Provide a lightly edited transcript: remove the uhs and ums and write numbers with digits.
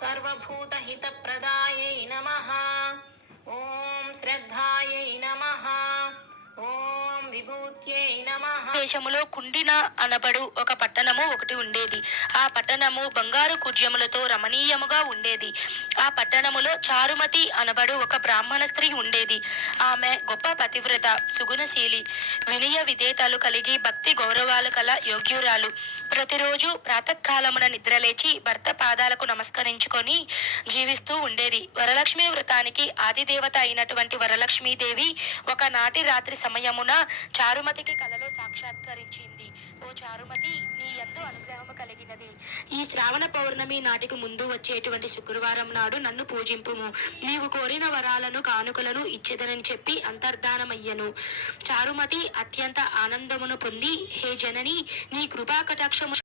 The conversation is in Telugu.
సర్వభూతహితప్రదాయై నమః. ఓం శ్రద్ధాయై నమః. ఓం విభూత్యై నమః. దేశములో కుండిన అనబడు ఒక పట్టణము ఒకటి ఉండేది. ఆ పట్టణము బంగారు కుడ్యములతో రమణీయముగా ఉండేది. ఆ పట్టణములో చారుమతి అనబడు ఒక బ్రాహ్మణ స్త్రీ ఉండేది. ఆమె గొప్ప పతివ్రత, సుగుణశీలి, వినయ విధేతలు కలిగి భక్తి గౌరవాలు కల యోగ్యురాలు. ప్రతిరోజు ప్రాతకాలమున నిద్రలేచి భర్త పాదాలకు నమస్కరించుకొని జీవిస్తూ ఉండేది. వరలక్ష్మి వ్రతానికి ఆదిదేవత అయినటువంటి వరలక్ష్మీదేవి ఒకనాటి రాత్రి సమయమున చారుమతికి కలలో సాక్షాత్కరించింది. ఓ చారుమతి, నీ యందు అనుగ్రహము కలిగినది. ఈ శ్రావణ పౌర్ణమి నాటికి ముందు వచ్చేటువంటి శుక్రవారం నాడు నన్ను పూజింపుము. నీవు కోరిన వరాలను కానుకలను ఇచ్చేదనని చెప్పి అంతర్ధానమయ్యను. చారుమతి అత్యంత ఆనందమును పొంది, హే జనని, నీ కృపా కటాక్షము